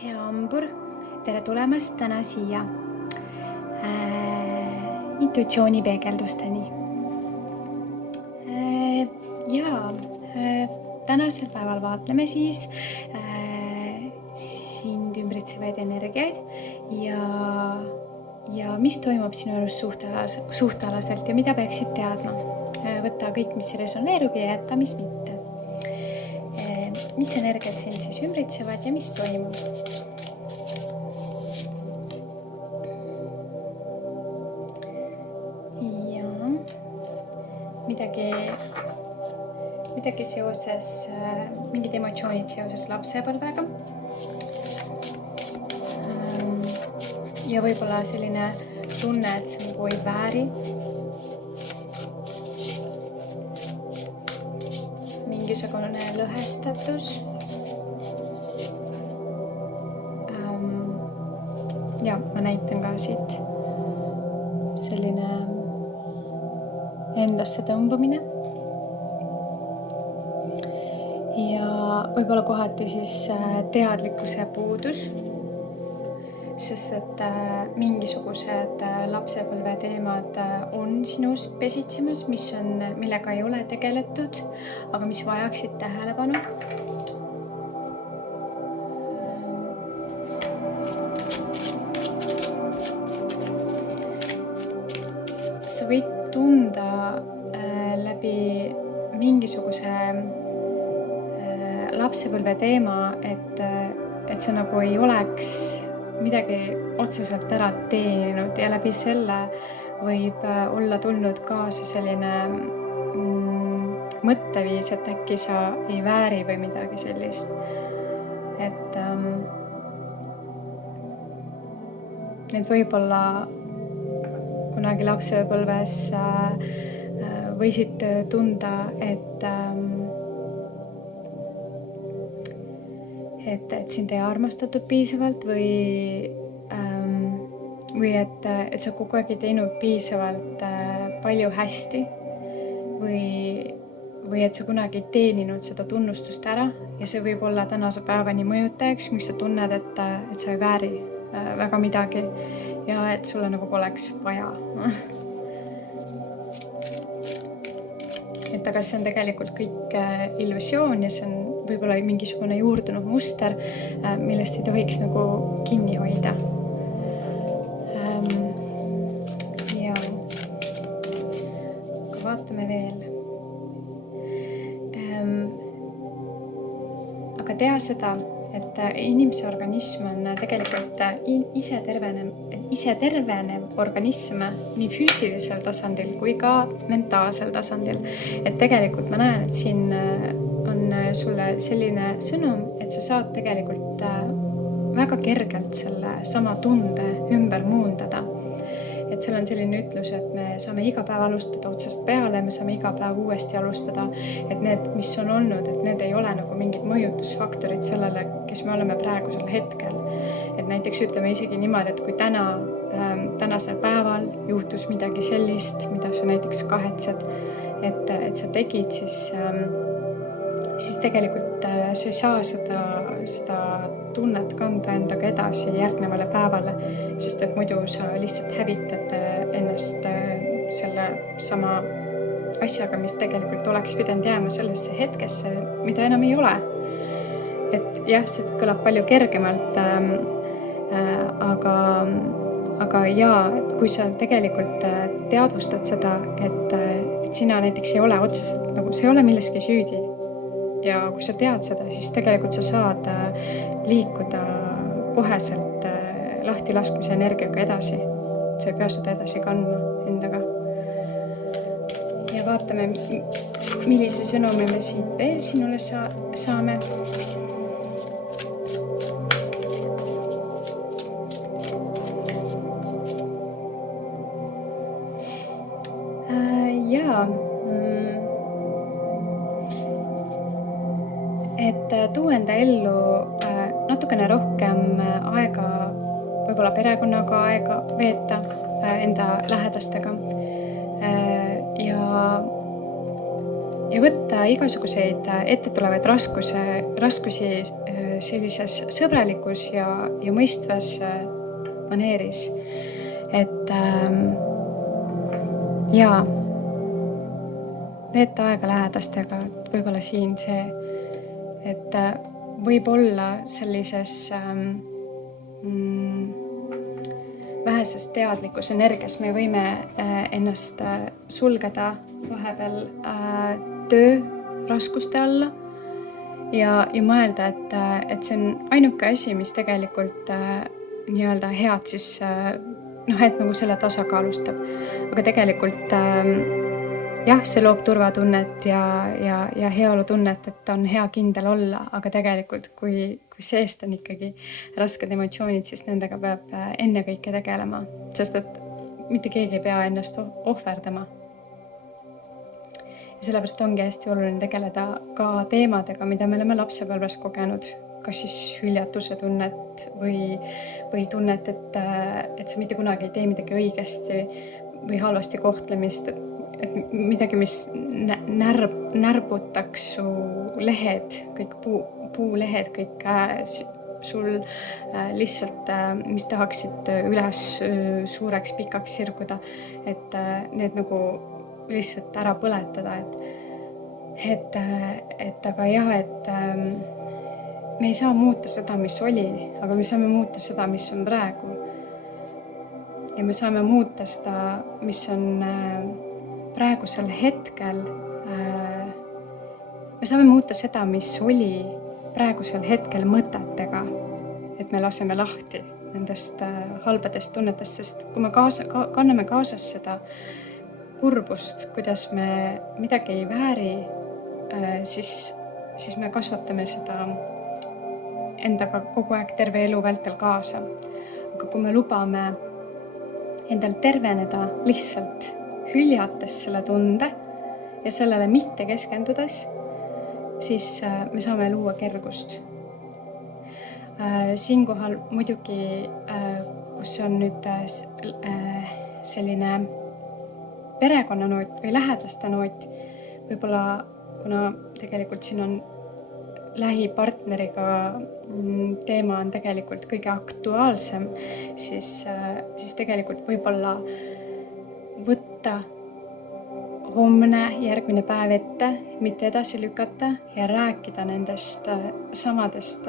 Hea Ambur, tere tulemast täna siia intuitsioonipeegeldusteni. Tänasel päeval vaatleme siis sind ümbritsevaid energiaid ja mis toimub sinu elus suhtalaselt ja mida peaksid teadma. Võta kõik, mis resoneerub ja jätta, mis mitte. Mis energiat sind siis ümbritsevad ja mis toimub? Midagi seoses, mingid emotsioonid seoses lapsepõlvega. Ja võib-olla selline tunne, et see nagu ei vääri. Mingisugune lõhestatus. Ja ma näitan ka siit selline endasse tõmbumine. Ja võib-olla kohati siis teadlikkuse puudus, sest et mingisugused lapsepõlve teemad on sinus pesitsemas, millega ei ole tegeletud, aga mis vajaksid tähelepanu. Sa võid tunda läbi mingisuguse lapsepõlve teema, et see nagu ei oleks midagi otseselt ära teeninud ja läbi selle võib olla tulnud kaasa selline mõtteviis, et äkki sa ei vääri või midagi sellist. Et võib-olla kunagi lapsepõlves võisid tunda, et sind ei armastatud piisavalt või et sa kogu aeg ei teinud piisavalt palju hästi või et sa kunagi ei teeninud seda tunnustust ära ja see võib olla tänase päevani mõjutajaks, miks sa tunned, et sa ei vääri väga midagi ja et sulle nagu poleks vaja. Aga see on tegelikult kõik illusioon ja see on võib-olla mingisugune juurdunud muster, millest ei tohiks nagu kinni hoida. Ja vaatame veel. Aga tea seda, et inimese organism on tegelikult ise tervenev organism nii füüsilisel tasandil kui ka mentaalsel tasandil. Et tegelikult ma näen, et siin on sulle selline sõnum, et sa saad tegelikult väga kergelt selle sama tunde ümber muundada. Et seal on selline ütlus, et me saame iga päev alustada otsast peale, me saame iga päev uuesti alustada, et need, mis on olnud, et need ei ole nagu mingid mõjutusfaktorid sellele, kes me oleme praegusel hetkel. Et näiteks ütleme isegi niimoodi, et kui tänasel päeval juhtus midagi sellist, mida sa näiteks kahetsed, et sa tegid, siis tegelikult sa ei saa seda tunnet kanda endaga edasi järgnevale päevale, sest et muidu sa lihtsalt hävitad ennast selle sama asjaga, mis tegelikult oleks pidanud jääma sellesse hetkesse, mida enam ei ole. Et jah, see kõlab palju kergemalt, aga jaa, et kui sa tegelikult teadvustad seda, et sina näiteks ei ole otseselt, nagu sa ei ole milleski süüdi ja kui sa tead seda, siis tegelikult sa saad liikuda koheselt lahtilaskmise energiaga edasi. Sa ei pea seda edasi kandma endaga. Ja vaatame, millise sõnumi me siit veel sinule saame. Et tuu enda ellu natukene rohkem aega, võib-olla perekonnaga aega veeta enda lähedastega ja ja võtta igasuguseid ette tulevaid raskusi sellises sõbralikus ja mõistvas maneeris. Et jaa, veeta aega lähedastega, võib-olla siin see, et võib olla sellises väheses teadlikus energias me võime ennast sulgeda vahepeal töö raskuste alla ja mõelda, et see on ainuke asi, mis tegelikult nii-öelda head siis et nagu selle tasakaalustab. Aga tegelikult jah, see loob turvatunnet ja heaolutunnet, et on hea kindel olla, aga tegelikult kui seest on ikkagi rasked emotsioonid, siis nendega peab ennekõike tegelema, sest et mitte keegi ei pea ennast ohverdama. Ja sellepärast ongi hästi oluline tegeleda ka teemadega, mida me oleme lapsepõlves kogenud, kas siis hüljatuse tunnet või tunnet, et sa mitte kunagi ei tee midagi õigesti või halvasti kohtlemist, et midagi, mis närbutaks su lehed, kõik puulehed, kõik sul lihtsalt, mis tahaksid üles suureks pikaks sirguda, et need nagu lihtsalt ära põletada, et aga jah, et me ei saa muuta seda, mis oli, aga me saame muuta seda, mis on praegu. Ja me saame muuta seda, mis on praegusel hetkel. Me saame muuta seda, mis oli praegusel hetkel mõtetega, et me laseme lahti nendest halbadest tunnetest, sest kui me kanname kaasas seda kurbust, kuidas me midagi ei vääri, siis me kasvatame seda endaga kogu aeg terve elu vältel kaasa. Aga kui me lubame endal terveneda lihtsalt hüljates selle tunde ja sellele mitte keskendudes, siis me saame luua kergust. Siinkohal muidugi, kus on nüüd selline perekonnanoot või lähedaste noot, võib-olla kuna tegelikult siin on lähipartneriga teema on tegelikult kõige aktuaalsem, siis tegelikult võib-olla võtta homne järgmine päev ette, mitte edasi lükata ja rääkida nendest samadest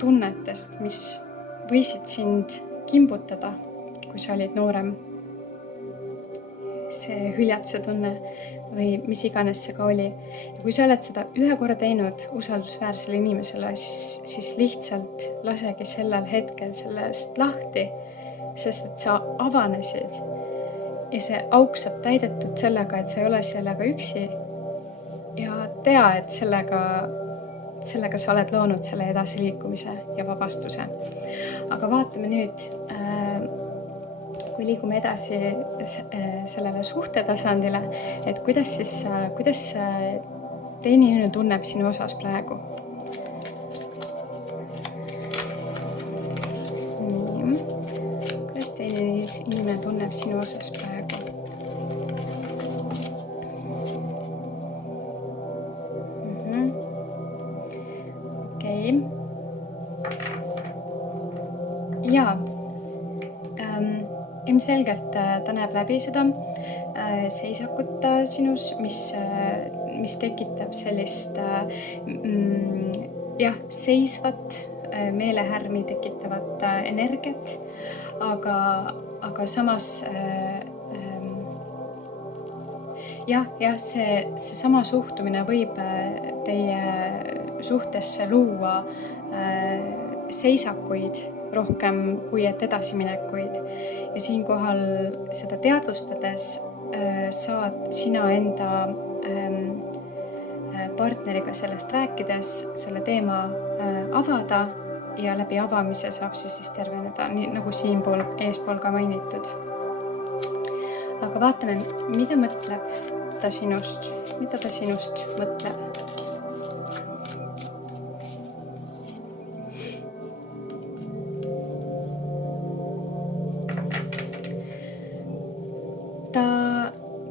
tunnetest, mis võisid sind kimbutada, kui sa olid noorem. See hüljatuse tunne või mis iganes see ka oli. Ja kui sa oled seda ühe korra teinud usaldusväärsele inimesele, siis lihtsalt lasegi sellel hetkel sellest lahti, sest et sa avanesid ja see auk saab täidetud sellega, et sa ei ole sellega üksi ja tea, et sellega sa oled loonud selle edasiliikumise ja vabastuse. Aga vaatame nüüd, kui liigume edasi sellele suhtetasandile, et kuidas teine inimene tunneb sinu osas praegu. Nii. Kuidas teine inimene tunneb sinu osas praegu? Okei. Jaa. Ilmselgelt ta näeb läbi seda seisakut sinus, mis tekitab sellist seisvat meelehärmi tekitavat energiat, aga samas see sama suhtumine võib teie suhtesse luua seisakuid rohkem kui et edasiminekuid. Ja siinkohal seda teadvustades saad sina enda partneriga sellest rääkides selle teema avada ja läbi avamise saab siis terveneda, nii nagu siinpool eespool ka mainitud. Aga vaatame, mida mõtleb ta sinust, mida ta sinust mõtleb.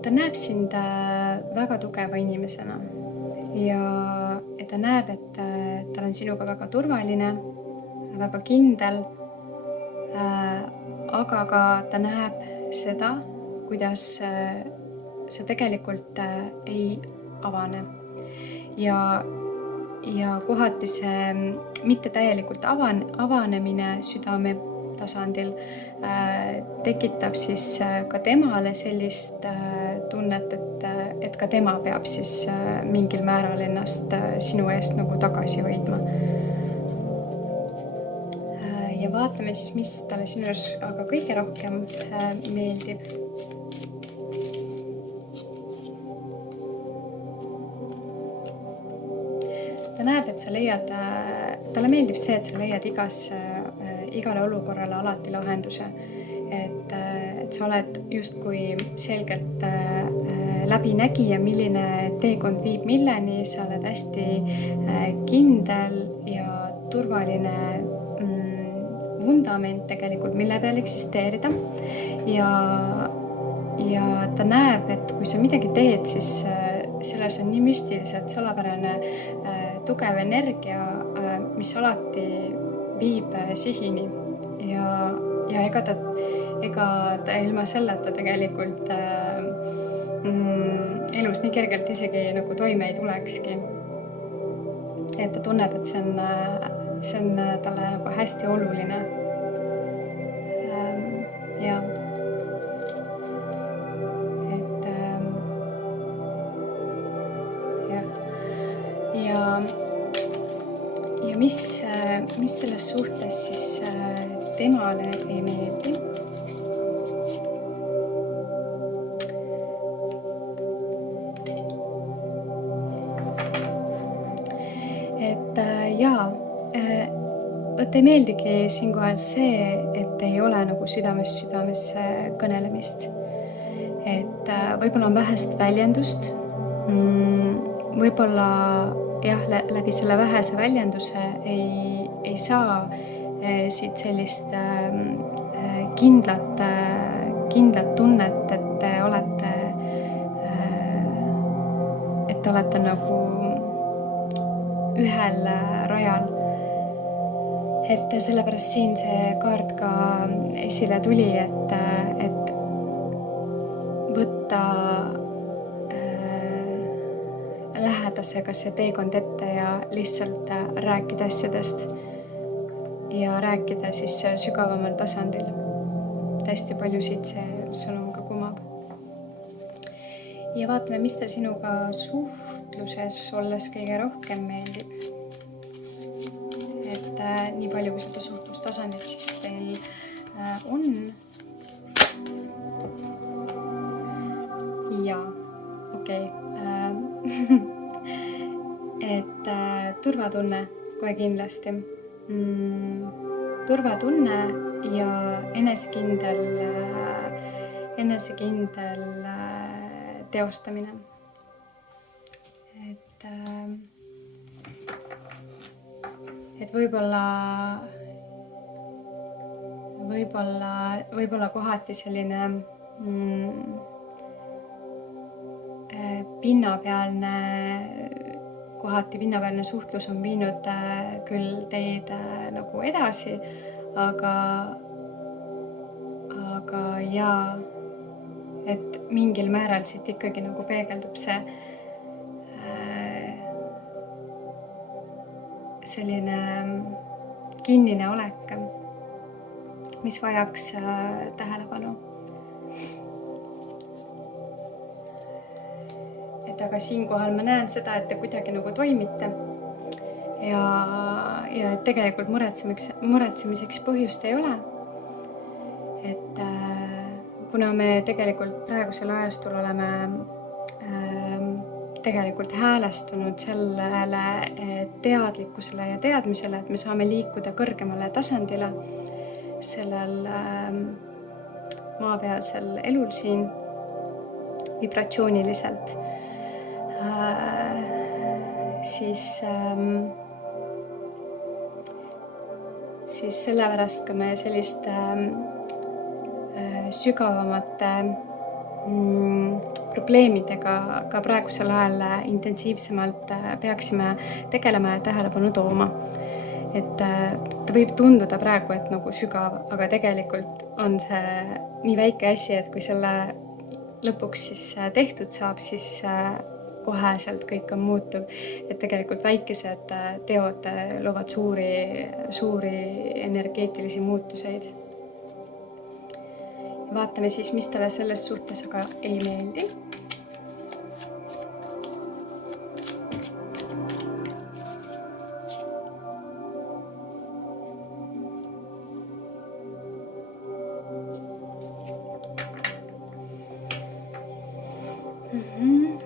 ta näeb sind väga tugeva inimesena ja ta näeb, et tal on sinuga väga turvaline, väga kindel, aga ka ta näeb seda, kuidas sa tegelikult ei avane. Ja kohati see mitte täielikult avanemine südame tasandil tekitab siis ka temale sellist tunnet, et ka tema peab siis mingil määral ennast sinu eest nagu tagasi hoidma. Ja vaatame siis, mis talle sinus aga kõige rohkem meeldib. Ta näeb, et sa leiad, talle meeldib see, et sa leiad igale olukorrale alati lahenduse. Et sa oled justkui selgelt läbinägija, milline teekond viib milleni, sa oled hästi kindel ja turvaline vundament tegelikult, mille peal eksisteerida. Ja ta näeb, et kui sa midagi teed, siis selles on nii müstiliselt salapärane tugev energia, mis alati viib sihini. Ja ega ta ilma selleta tegelikult elus nii kergelt isegi nagu toime ei tulekski. Et ta tunneb, et see on talle nagu hästi oluline. Ja mis selles suhtes siis temale ei meeldi. Ei meeldigi siinkohal see, et ei ole nagu südamest südamesse kõnelemist. Et võib-olla on vähest väljendust, võib-olla jah, läbi selle vähese väljenduse ei saa siit sellist kindlat tunnet, et te olete nagu ühel rajal. Et sellepärast siin see kaart ka esile tuli, et võtta lähedasega see teekond ette ja lihtsalt rääkida asjadest ja rääkida siis sügavamal tasandil. Hästi palju siit see sõnum ka kumab. Ja vaatame, mis teil sinuga suhtluses olles kõige rohkem meeldib. Et nii palju, kui seda suhtlustasandit siis teil on. Ja, okei. Et turvatunne kohe kindlasti. Turvatunne ja enesekindel teostamine. Et võib-olla kohati selline pinnapealne suhtlus on viinud küll teid nagu edasi, aga jaa, et mingil määral siit ikkagi nagu peegeldub see selline kinnine olek, mis vajaks tähelepanu. Et aga siinkohal ma näen seda, et te kuidagi nagu toimite ja tegelikult muretsemiseks põhjust ei ole. Et kuna me tegelikult praegusel ajastul oleme tegelikult häälestunud sellele teadlikkusele ja teadmisele, et me saame liikuda kõrgemale tasandile sellel maapealsel elul siin vibratsiooniliselt, siis sellepärast ka me selliste sügavamate probleemidega ka praegusel ajal intensiivsemalt peaksime tegelema ja tähelepanu tooma. Et ta võib tunduda praegu, et nagu sügav, aga tegelikult on see nii väike asi, et kui selle lõpuks siis tehtud saab, siis koheselt kõik on muutuv. Et tegelikult väikesed teod loovad suuri energeetilisi muutuseid. Vaatame siis, mis talle selles suhtes aga ei meeldi.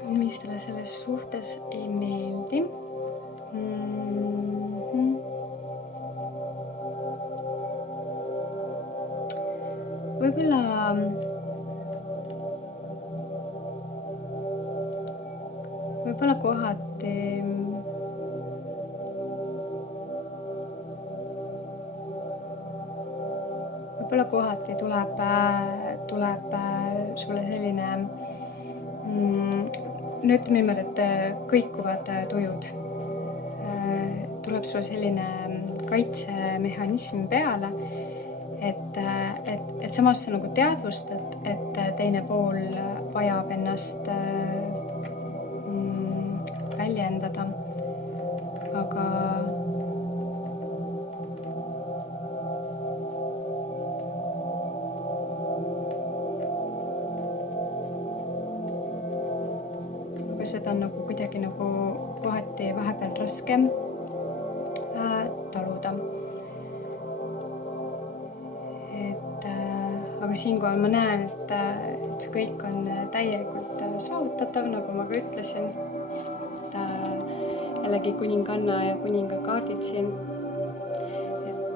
Mis talle selles suhtes ei meeldi? Võib-olla kohati tuleb sulle selline ütleme niimoodi, et kõikuvad tujud. Tuleb sul selline kaitsemehhanism peale, et samas sa nagu teadvustad, et teine pool vajab ennast väljendada, aga seda on nagu kuidagi nagu kohati vahepeal raske taluda. Aga siinkohal ma näen, et see kõik on täielikult saavutatav, nagu ma ka ütlesin. Jällegi kuninganna ja kuninga kaardid siin. Et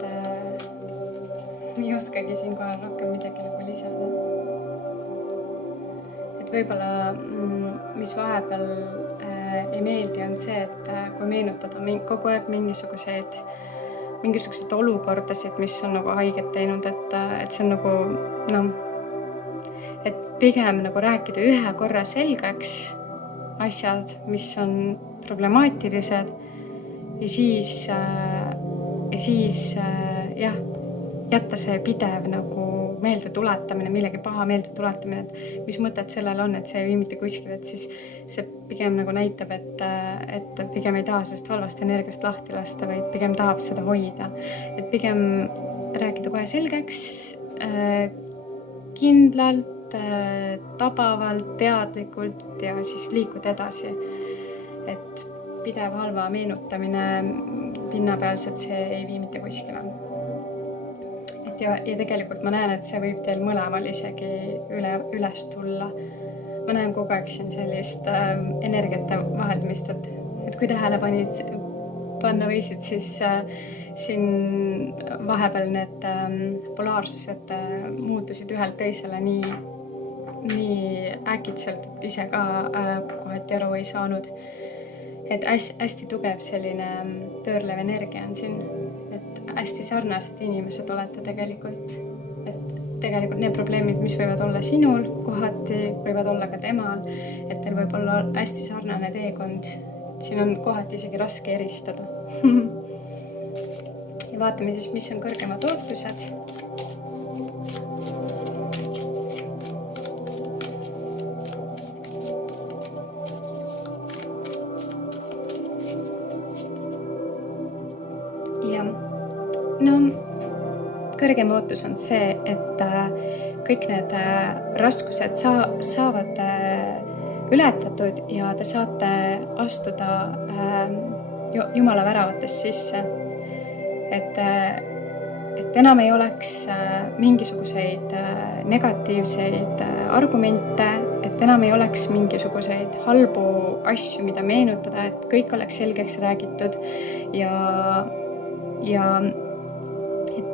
ei oskagi siinkohal rohkem midagi nagu lisada. Võib-olla, mis vahepeal ei meeldi, on see, et kui meenutada kogu aeg mingisuguseid olukordasid, mis on nagu haiget teinud, et see on nagu, et pigem nagu rääkida ühe korra selgeks asjad, mis on problemaatilised ja siis jätta see pidev nagu meelde tuletamine, millegi paha meelde tuletamine, et mis mõtet sellel on, et see ei vii mitte kuskile, et siis see pigem nagu näitab, et pigem ei taha sellest halvast energiast lahti lasta, vaid pigem tahab seda hoida. Et pigem rääkida kohe selgeks, kindlalt, tabavalt, teadlikult ja siis liikuda edasi. Et pidev halva meenutamine pinnapealselt, see ei vii mitte kuskile. Ja tegelikult ma näen, et see võib teil mõlemal isegi üles tulla. Ma näen kogu aeg siin sellist energiate vaheldumist, et kui tähele panna võisid, siis siin vahepeal need polaarsused muutusid ühelt teisele nii äkitselt, et ise ka kohati aru ei saanud. Et hästi tugev selline pöörlev energia on siin, et hästi sarnased inimesed olete tegelikult. Et tegelikult need probleemid, mis võivad olla sinul, kohati võivad olla ka temal, et teil võib olla hästi sarnane teekond. Et siin on kohati isegi raske eristada. Ja vaatame siis, mis on kõrgemad ootused. Kõrgem ootus on see, et kõik need raskused saavad ületatud ja te saate astuda Jumala väravatest sisse. Et enam ei oleks mingisuguseid negatiivseid argumente, et enam ei oleks mingisuguseid halbu asju, mida meenutada, et kõik oleks selgeks räägitud ja et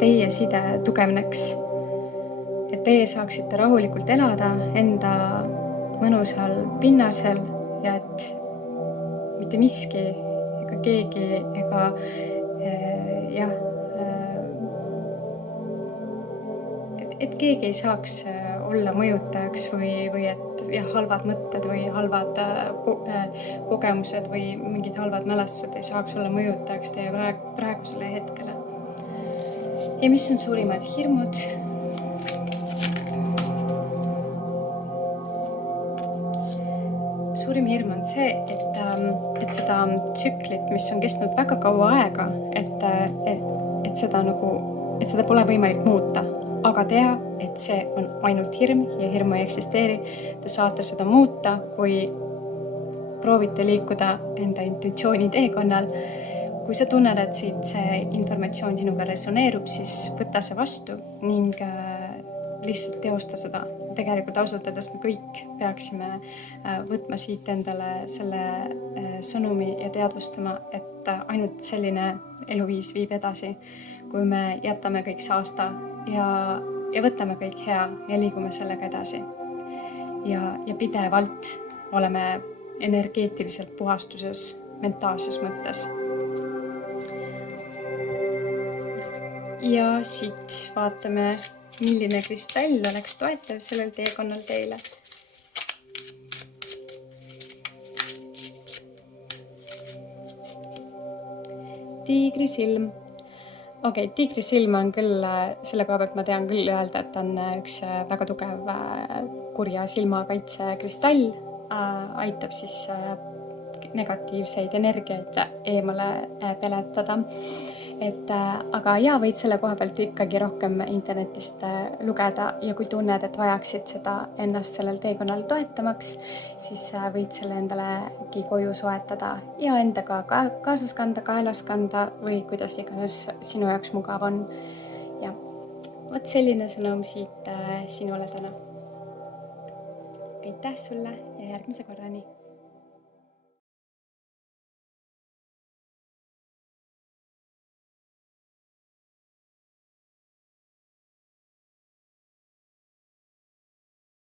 teie side tugevneks, et teie saaksite rahulikult elada enda mõnusal pinnasel ja et mitte miski ega keegi ega et keegi ei saaks olla mõjutajaks või et jah, halvad mõtted või halvad kogemused või mingid halvad mälestused ei saaks olla mõjutajaks teie praegusele hetkele. Ja mis on suurimad hirmud? Suurim hirm on see, et seda tsüklit, mis on kestnud väga kaua aega, et seda pole võimalik muuta, aga tea, et see on ainult hirm ja hirmu ei eksisteeri. Te saate seda muuta, kui proovite liikuda enda intuitsiooni teekonnal. Kui sa tunned, et siit see informatsioon sinuga resoneerub, siis võta see vastu ning lihtsalt teosta seda. Tegelikult ausalt öeldes me kõik peaksime võtma siit endale selle sõnumi ja teadvustama, et ainult selline eluviis viib edasi, kui me jätame kõik saasta ja võtame kõik hea ja liigume sellega edasi. Ja pidevalt oleme energeetiliselt puhastuses, mentaalses mõttes. Ja siit vaatame, milline kristall oleks toetav sellel teekonnal teile. Tiigrisilm. Okei, tiigrisilm on küll, selle koha pealt ma tean küll öelda, et on üks väga tugev kurja silmakaitse kristall. Aitab siis negatiivseid energiaid eemale peletada. Aga võid selle koha pealt ikkagi rohkem internetist lugeda ja kui tunned, et vajaksid seda ennast sellel teekonnal toetamaks, siis võid selle endalegi koju soetada ja endaga kaasas kanda, kaelas kanda või kuidas iganes sinu jaoks mugav on. Ja võt selline sõnum siit sinule täna. Aitäh sulle ja järgmise korrani!